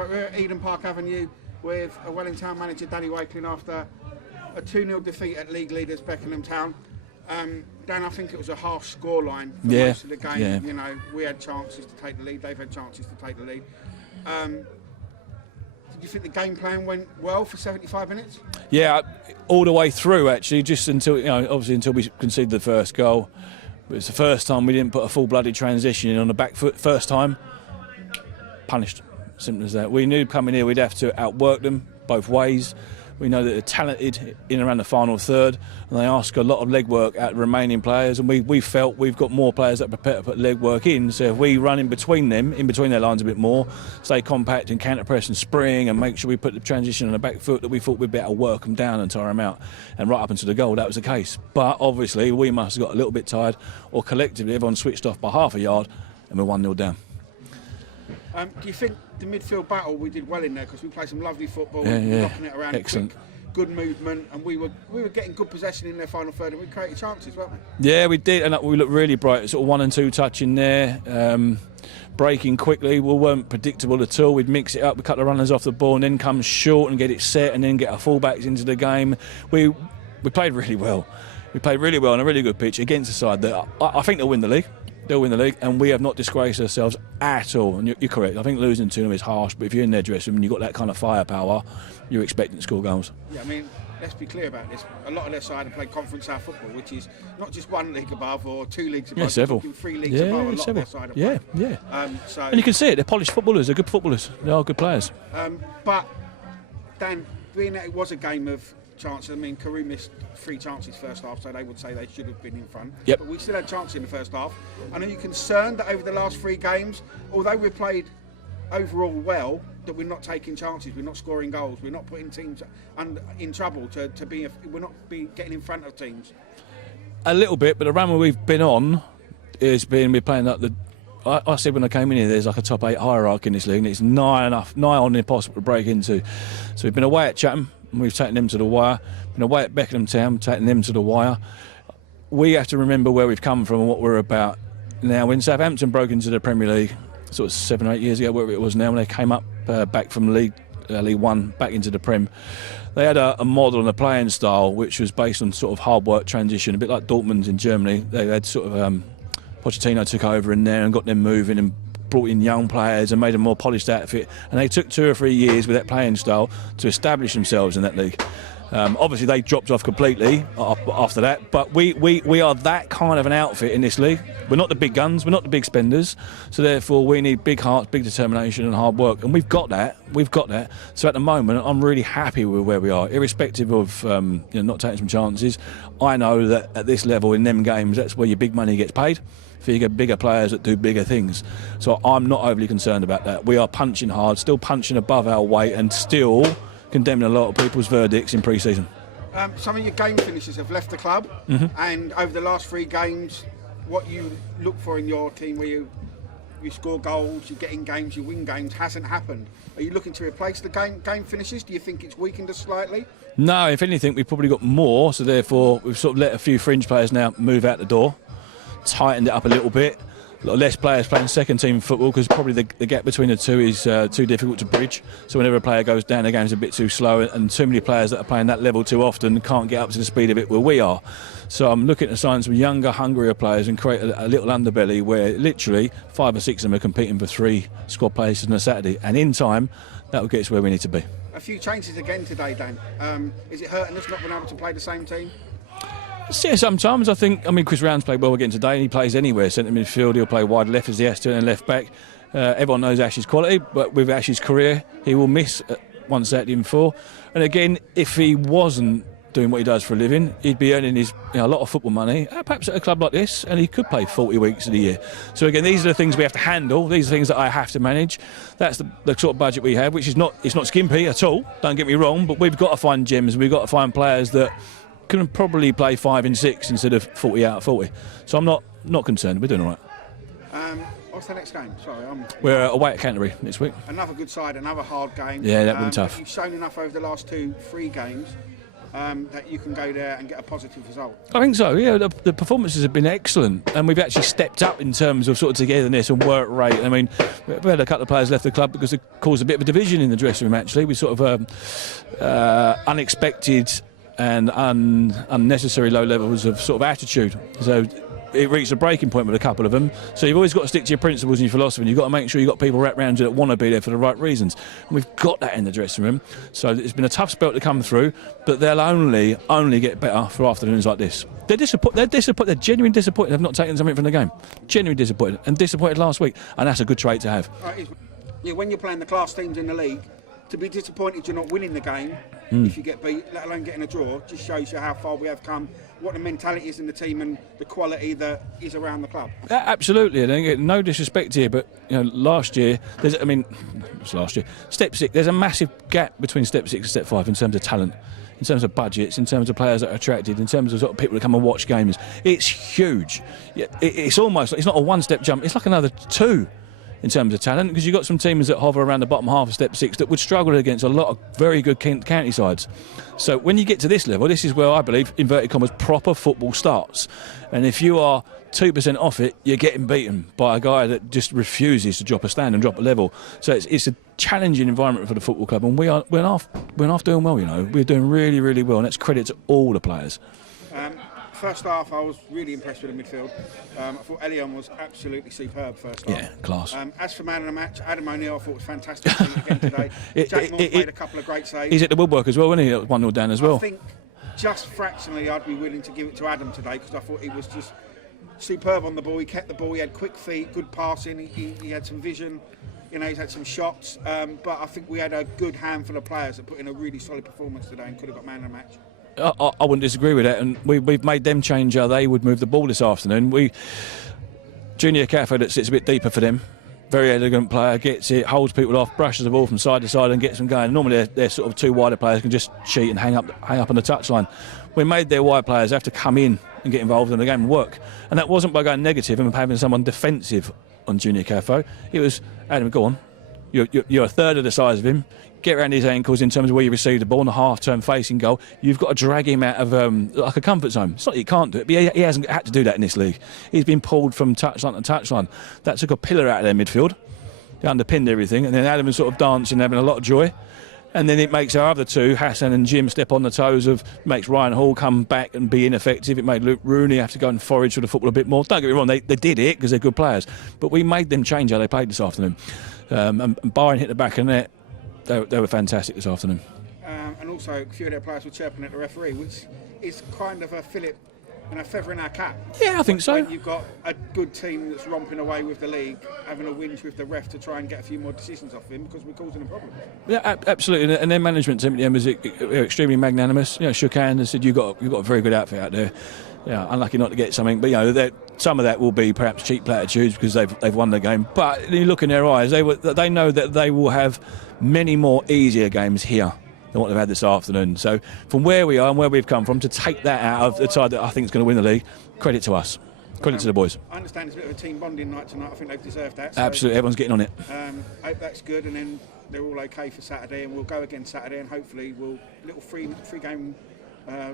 great. We're at Eden Park Avenue with a Welling Town manager, Danny Wakeling, after a 2-0 defeat at league leaders Beckenham Town. Dan, I think it was a harsh scoreline for most of the game. Yeah. You know, we had chances to take the lead, they've had chances to take the lead. Did you think the game plan went well for 75 minutes? Yeah, all the way through actually, just until, you know, obviously until we conceded the first goal. It was the first time we didn't put a full-blooded transition in on the back foot. First time, punished. Simple as that. We knew coming here we'd have to outwork them both ways. We know that they're talented in and around the final third, and they ask a lot of legwork at the remaining players, and we felt we've got more players that are prepared to put legwork in, so if we run in between them, in between their lines a bit more, stay compact and counter-press and spring and make sure we put the transition on the back foot, that we thought we'd be able to work them down and tire them out. And right up into the goal, that was the case. But obviously we must have got a little bit tired, or collectively everyone switched off by half a yard, and we're 1-0 down. Do you think the midfield battle, we did well in there because we played some lovely football, knocking it around, excellent. Quick, good movement, and we were getting good possession in their final third, and we created chances, weren't we? Yeah, we did, and we looked really bright. Sort of 1 and 2 touch in there, breaking quickly. We weren't predictable at all. We'd mix it up, we cut the runners off the ball, and then come short and get it set, and then get our fullbacks into the game. We played really well. We played really well on a really good pitch against a side that I think they'll win the league. They'll win the league, and we have not disgraced ourselves at all. And you're correct. I think losing to them is harsh, but if you're in their dressing room and you've got that kind of firepower, you're expecting to score goals. Yeah, I mean, let's be clear about this. A lot of their side have played Conference South football, which is not just one league above or 2 leagues above. Yeah, several. 3 leagues above. A lot of their side have played. Yeah. And you can see it. They're polished footballers. They're good footballers. They are good players. But Dan, being that it was a game of chances, I mean, Carew missed 3 chances first half, so they would say they should have been in front. Yep. But we still had chances in the first half. And are you concerned that over the last 3 games, although we've played overall well, that we're not taking chances, we're not scoring goals, we're not putting teams in trouble we're not getting in front of teams? A little bit, but the run we've been on has been we're playing up the. I said when I came in here, there's like a top 8 hierarchy in this league, and it's nigh on impossible to break into. So we've been away at Chatham, and we've taken them to the wire. Been away at Beckenham Town, taking them to the wire. We have to remember where we've come from and what we're about. Now, when Southampton broke into the Premier League, sort of 7 or 8 years ago, wherever it was now, when they came up back from League One back into the Prem, they had a model and a playing style which was based on sort of hard work transition, a bit like Dortmund in Germany. They had sort of Pochettino took over in there and got them moving and brought in young players and made a more polished outfit. And they took 2 or 3 years with that playing style to establish themselves in that league. Obviously, they dropped off completely after that, but we are that kind of an outfit in this league. We're not the big guns, we're not the big spenders, so therefore we need big hearts, big determination and hard work, and we've got that. So at the moment, I'm really happy with where we are, irrespective of not taking some chances. I know that at this level in them games, that's where your big money gets paid. For you get bigger players that do bigger things. So I'm not overly concerned about that. We are punching hard, still punching above our weight, and still condemning a lot of people's verdicts in pre-season. Some of your game finishers have left the club, and over the last 3 games, what you look for in your team, where you score goals, you get in games, you win games, hasn't happened. Are you looking to replace the game finishers? Do you think it's weakened us slightly? No, if anything, we've probably got more, so therefore we've sort of let a few fringe players now move out the door, tightened it up a little bit. A lot less players playing second team football because probably the gap between the two is too difficult to bridge. So whenever a player goes down, the game's a bit too slow, and too many players that are playing that level too often can't get up to the speed of it where we are. So I'm looking to sign some younger, hungrier players and create a little underbelly where literally 5 or 6 of them are competing for 3 squad places on a Saturday, and in time that will get us where we need to be. A few changes again today, Dan. Is it hurting us not being able to play the same team? Yeah, sometimes I mean, Chris Round's played well again today, and he plays anywhere. Centre midfield, he'll play wide left as he has to, and left back. Everyone knows Ash's quality, but with Ash's career, he will miss 1 Saturday in 4. And again, if he wasn't doing what he does for a living, he'd be earning a lot of football money, perhaps at a club like this, and he could play 40 weeks of the year. So again, these are the things we have to handle. These are the things that I have to manage. That's the sort of budget we have, which is it's not skimpy at all. Don't get me wrong, but we've got to find gems. We've got to find players that can probably play 5 and 6 instead of 40 out of 40. So I'm not concerned. We're doing all right. What's the next game? Sorry, we're away at Canterbury next week. Another good side, another hard game. Yeah, that would be tough. You've shown enough over the last 2-3 games. that you can go there and get a positive result. I think so, yeah. The performances have been excellent, and we've actually stepped up in terms of sort of togetherness and work rate. I mean, we had a couple of players left the club because it caused a bit of a division in the dressing room, actually. We sort of unexpected and unnecessary low levels of sort of attitude. So it reached a breaking point with a couple of them. So you've always got to stick to your principles and your philosophy, and you've got to make sure you've got people wrapped around you that want to be there for the right reasons. And we've got that in the dressing room. So it's been a tough spell to come through, but they'll only get better for afternoons like this. They're disappointed. They're genuinely disappointed they've not taken something from the game. Genuinely disappointed, and disappointed last week, and that's a good trait to have. Yeah, when you're playing the class teams in the league, to be disappointed you're not winning the game if you get beat, let alone getting a draw, just shows you how far we have come, what the mentality is in the team and the quality that is around the club. Absolutely, and I get no disrespect here, but last year, Step 6, there's a massive gap between Step 6 and Step 5 in terms of talent, in terms of budgets, in terms of players that are attracted, in terms of sort of people that come and watch games. It's huge. It's almost, it's not a one-step jump, it's like another two in terms of talent, because you've got some teams that hover around the bottom half of Step 6 that would struggle against a lot of very good county sides. So when you get to this level, this is where I believe, inverted commas, proper football starts. And if you are 2% off it, you're getting beaten by a guy that just refuses to drop a stand and drop a level. So it's a challenging environment for the football club, and we're not doing well. We're doing really, really well, and that's credit to all the players. First half, I was really impressed with the midfield. I thought Elion was absolutely superb first half. Yeah, class. As for man of the match, Adam O'Neill I thought was fantastic again today. Jack Moore made a couple of great saves. He's at the woodwork as well, wasn't he? 1-0 down as well. I think just fractionally I'd be willing to give it to Adam today, because I thought he was just superb on the ball. He kept the ball, he had quick feet, good passing, he had some vision. He's had some shots, but I think we had a good handful of players that put in a really solid performance today and could have got man of the match. I wouldn't disagree with that, and we've made them change how they would move the ball this afternoon. Junior Cafe that sits a bit deeper for them, very elegant player, gets it, holds people off, brushes the ball from side to side and gets them going. Normally they're sort of two wider players can just cheat and hang up on the touchline. We made their wide players have to come in and get involved in the game and work, and that wasn't by going negative and having someone defensive on Junior Cafe. It was, Adam, go on, you're a third of the size of him. Get around his ankles in terms of where you receive the ball on a half-turn facing goal. You've got to drag him out of like a comfort zone. It's not that he can't do it, but he hasn't had to do that in this league. He's been pulled from touchline to touchline. That took a pillar out of their midfield. They underpinned everything, and then Adam was sort of dancing, having a lot of joy. And then it makes our other two, Hassan and Jim, step on the toes of, makes Ryan Hall come back and be ineffective. It made Luke Rooney have to go and forage for the football a bit more. Don't get me wrong, they did it because they're good players. But we made them change how they played this afternoon. And Byron hit the back of the net. They were fantastic this afternoon. And also, a few of their players were chirping at the referee, which is kind of a fillip and a feather in our cap. Yeah, I think so. When you've got a good team that's romping away with the league, having a whinge with the ref to try and get a few more decisions off him because we're causing a problem. Yeah, absolutely. And their management team at the end was extremely magnanimous. Shook hands and said, "You've got a very good outfit out there. Yeah, unlucky not to get something, but some of that will be perhaps cheap platitudes because they've won the game. But you look in their eyes, they know that they will have many more easier games here than what they've had this afternoon. So from where we are and where we've come from, to take that out of the side that I think is going to win the league, credit to us, credit to the boys. I understand it's a bit of a team bonding night tonight. I think they've deserved that. So, absolutely, everyone's getting on it. I hope that's good, and then they're all okay for Saturday, and we'll go again Saturday, and hopefully we'll little free game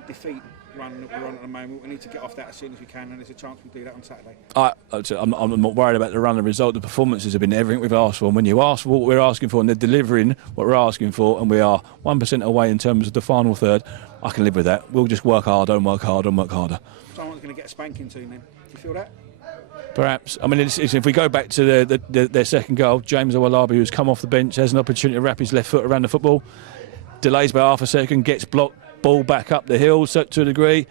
defeat run that we're on at the moment. We need to get off that as soon as we can, and there's a chance we do that on Saturday. I'm not worried about the run. The result, the performances have been everything we've asked for. And when you ask for what we're asking for and they're delivering what we're asking for, and we are 1% away in terms of the final third, I can live with that. We'll just work harder and work harder and work harder. Someone's going to get a spanking soon then. Do you feel that? Perhaps. I mean, if we go back to their second goal, James Owalabi, who's come off the bench, has an opportunity to wrap his left foot around the football, delays by half a second, gets blocked, ball back up the hill to a degree,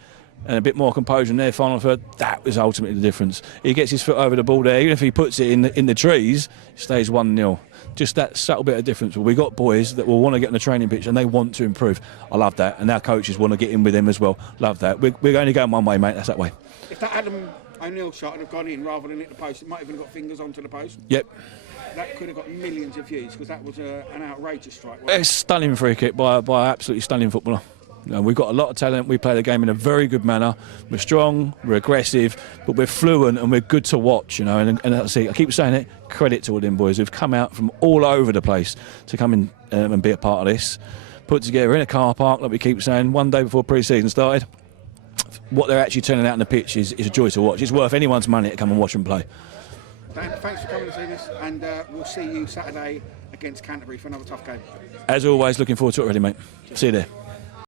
and a bit more composure in their final third. That was ultimately the difference. He gets his foot over the ball there. Even if he puts it in the trees, it stays 1-0. Just that subtle bit of difference. But we've got boys that will want to get on the training pitch and they want to improve. I love that. And our coaches want to get in with them as well. Love that. We're only going one way, mate. That's that way. If that Adam O'Neill shot had have gone in rather than hit the post, it might have even got fingers onto the post. Yep. That could have got millions of views because that was an outrageous strike. It's a stunning free kick by an absolutely stunning footballer. We've got a lot of talent. We play the game in a very good manner. We're strong, we're aggressive, but we're fluent and we're good to watch. And I keep saying it. Credit to all them boys who've come out from all over the place to come in and be a part of this. put together in a car park, like we keep saying, one day before pre-season started. What they're actually turning out on the pitch is a joy to watch. It's worth anyone's money to come and watch them play. Dan, thanks for coming and seeing us, and we'll see you Saturday against Canterbury for another tough game. As always, looking forward to it already, mate. See you there.